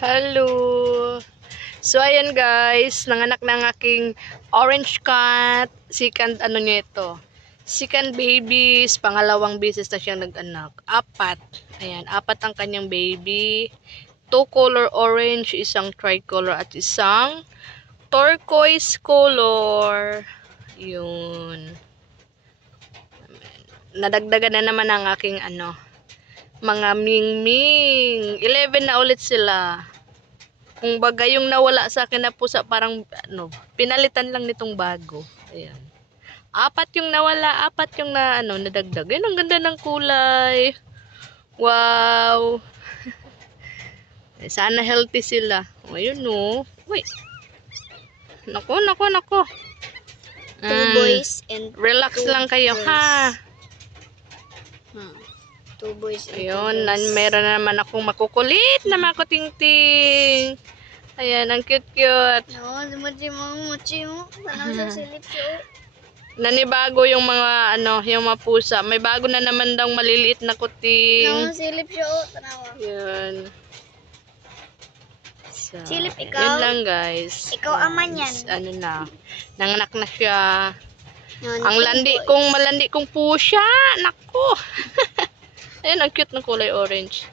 Hello! So, ayan guys, nanganak ng aking orange cat. Second, ano niya ito? Second babies, pangalawang beses na siyang nag-anak. Apat. Ayan, apat ang kanyang baby. 2 color orange, isang tricolor at isang turquoise color. Yun. Nadagdagan na naman ang aking mga ming-ming. 11 na ulit sila. Kung baga yung nawala sa akin na pusa, parang pinalitan lang nitong bago. Ayan. Apat yung nawala, apat yung nadagdag. Ayun, ang ganda ng kulay. Wow. Sana healthy sila. Ayun no. Wait. Nako. 2 boys and relax lang kayo, girls. ha. 2 boys and Ayun, 2 girls. meron na naman akong makukulit na makutingting. Ayan, ang cute-cute. No, mochi mo. Tanaw sa silip siya. Nanibago yung mga yung mga pusa. May bago na naman daw maliliit na No, kuting. silip siya. Tanaw. Yun. So, Silip, ikaw? yun lang guys. Ikaw ama niyan. Nanganak na siya. No, Ang malandi kong pusa. Naku. Ayun, ang cute ng kulay orange.